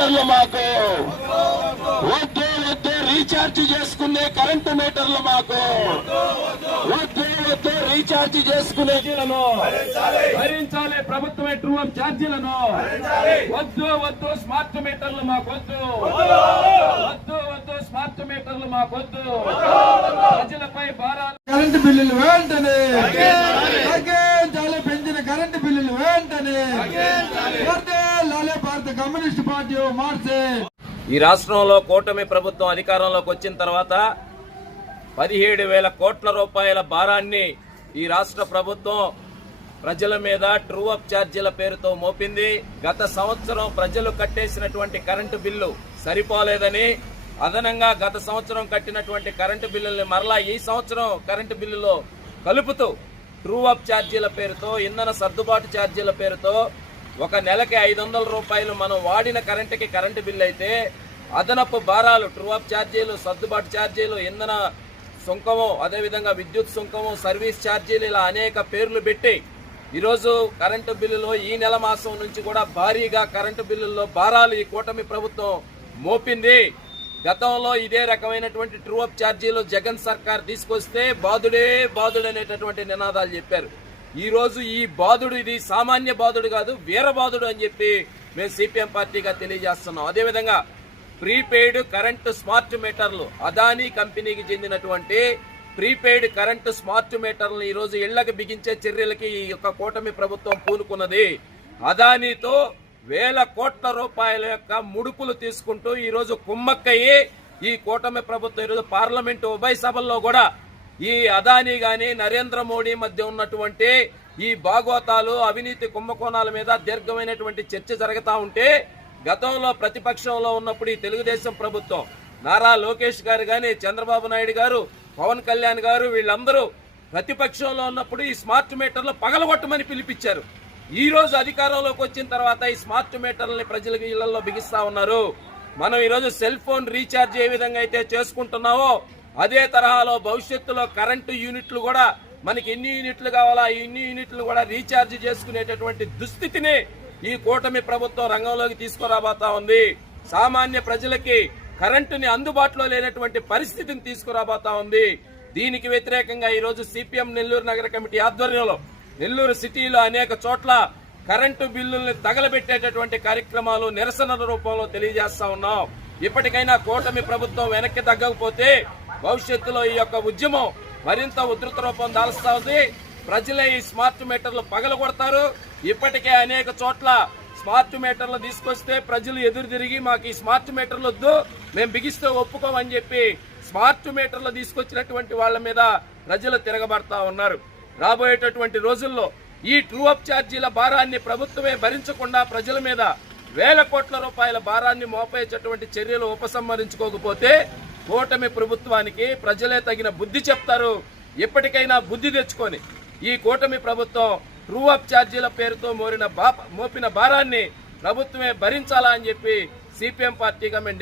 మీటర్లు మాకు. వద్దు వద్దు రీఛార్జ్ చేసుకునే కరెంటు మీటర్లు మాకు. వద్దు వద్దు రీఛార్జ్ చేసుకునే భరించాలి ప్రభుత్వం ట్రూ ఛార్జీలను. వద్దు వద్దు స్మార్ట్ మీటర్లు మాకు వద్దు. వద్దు వద్దు స్మార్ట్ మీటర్లు మాకు వద్దు. ప్రజలపై భారాలు. కరెంటు బిల్లులు వెంటనే తగ్గించాలి పెంచిన కరెంటు బిల్లులు వెంటనే లాలే భారత కమ్యూనిస్ట్ పార్టీ మార్చే. ఈ రాష్ట్రంలో కూటమి ప్రభుత్వం అధికారంలోకి వచ్చిన తర్వాత పదిహేడు వేల కోట్ల రూపాయల భారాన్ని ఈ రాష్ట్ర ప్రభుత్వం ప్రజల మీద ట్రూ అప్ ఛార్జీల పేరుతో మోపింది. గత సంవత్సరం ప్రజలు కట్టేసినటువంటి కరెంటు బిల్లు సరిపోలేదని అదనంగా గత సంవత్సరం కట్టినటువంటి కరెంటు బిల్లుల్ని మరలా ఈ సంవత్సరం కరెంటు బిల్లులో కలుపుతూ ట్రూ అప్ ఛార్జీల పేరుతో ఇంధన సర్దుబాటు ఛార్జీల పేరుతో ఒక నెలకి ఐదు వందల రూపాయలు మనం వాడిన కరెంటుకి కరెంటు బిల్లు అయితే అదనపు భారాలు ట్రూఅప్ ఛార్జీలు సర్దుబాటు ఛార్జీలు ఇంధన సుంకము అదేవిధంగా విద్యుత్ సుంకము సర్వీస్ ఛార్జీలు ఇలా అనేక పేర్లు పెట్టి ఈరోజు కరెంటు బిల్లులో ఈ నెల మాసం నుంచి కూడా భారీగా కరెంటు బిల్లుల్లో భారాలు ఈ కూటమి ప్రభుత్వం మోపింది. గతంలో ఇదే రకమైనటువంటి ట్రూఅప్ ఛార్జీలు జగన్ సర్కార్ తీసుకొస్తే బాధుడే బాధుడు అనేటటువంటి నినాదాలు చెప్పారు. ఈరోజు ఈ బాధుడు ఇది సామాన్య బాధుడు కాదు వీర బాధుడు అని చెప్పి మేము సిపిఎం పార్టీగా తెలియజేస్తున్నాం. అదేవిధంగా ప్రీపెయిడ్ కరెంటు స్మార్ట్ మీటర్లు అదానీ కంపెనీకి చెందినటువంటి ప్రీపెయిడ్ కరెంటు స్మార్ట్ మీటర్లను ఈరోజు ఇళ్ళకు బిగించే చర్యలకి ఈ యొక్క కూటమి ప్రభుత్వం పూనుకున్నది. అదానీతో వేల కోట్ల రూపాయల యొక్క ముడుపులు తీసుకుంటూ ఈరోజు కుమ్మక్కయ్యి ఈ కూటమి ప్రభుత్వం ఈరోజు పార్లమెంటు ఉభయ సభల్లో కూడా ఈ అదానీ కానీ నరేంద్ర మోడీ మధ్య ఉన్నటువంటి ఈ భాగవతాలు అవినీతి కుంభకోణాల మీద దీర్ఘమైనటువంటి చర్చ జరుగుతూ ఉంటే గతంలో ప్రతిపక్షంలో ఉన్నప్పుడు ఈ తెలుగుదేశం ప్రభుత్వం నారా లోకేష్ గారు కానీ చంద్రబాబు నాయుడు గారు పవన్ కళ్యాణ్ గారు వీళ్ళందరూ ప్రతిపక్షంలో ఉన్నప్పుడు ఈ స్మార్ట్ మీటర్లు పగలగొట్టమని పిలిపించారు. ఈ రోజు అధికారంలోకి వచ్చిన తర్వాత ఈ స్మార్ట్ మీటర్లని ప్రజల ఇళ్ళలో బిగిస్తా ఉన్నారు. మనం ఈరోజు సెల్ ఫోన్ రీఛార్జ్ ఏ విధంగా అయితే చేసుకుంటున్నామో అదే తరహాలో భవిష్యత్తులో కరెంటు యూనిట్లు కూడా మనకి ఎన్ని యూనిట్లు కావాలా ఎన్ని యూనిట్లు కూడా రీఛార్జ్ చేసుకునేటటువంటి దుస్థితిని ఈ కూటమి ప్రభుత్వం రంగంలోకి తీసుకురాబోతా ఉంది. సామాన్య ప్రజలకి కరెంటుని అందుబాటులో లేనటువంటి పరిస్థితిని తీసుకురాబోతా ఉంది. దీనికి వ్యతిరేకంగా ఈరోజు సిపిఎం నెల్లూరు నగర కమిటీ ఆధ్వర్యంలో నెల్లూరు సిటీలో అనేక చోట్ల కరెంటు బిల్లుల్ని తగలబెట్టేటటువంటి కార్యక్రమాలు నిరసనల రూపంలో తెలియజేస్తా ఉన్నాం. ఇప్పటికైనా కూటమి ప్రభుత్వం వెనక్కి తగ్గకపోతే భవిష్యత్తులో ఈ యొక్క ఉద్యమం మరింత ఉధృత రూపం దాల్స్తా ఉంది. ప్రజలే ఈ స్మార్ట్ మీటర్లు పగలగొడతారు. ఇప్పటికే అనేక చోట్ల స్మార్ట్ మీటర్లు తీసుకొస్తే ప్రజలు ఎదురు తిరిగి మాకు ఈ స్మార్ట్ మీటర్లు వద్దు మేము బిగిస్తే ఒప్పుకోమని చెప్పి స్మార్ట్ మీటర్లు తీసుకొచ్చినటువంటి వాళ్ళ మీద ప్రజలు తిరగబడతా ఉన్నారు. రాబోయేటటువంటి రోజుల్లో ఈ ట్రూ అప్ ఛార్జీల భారాన్ని ప్రభుత్వమే భరించకుండా ప్రజల మీద వేల కోట్ల రూపాయల భారాన్ని మోపేటటువంటి చర్యలు ఉపసంహరించుకోకపోతే కూటమి ప్రభుత్వానికి ప్రజలే తగిన బుద్ధి చెప్తారు. ఎప్పటికైనా బుద్ధి తెచ్చుకొని ఈ కూటమి ప్రభుత్వం ట్రూ అప్ ఛార్జీల పేరుతో మోరిన బా మోపిన భారాన్ని ప్రభుత్వమే భరించాలా అని చెప్పి సిపిఎం పార్టీగా మేము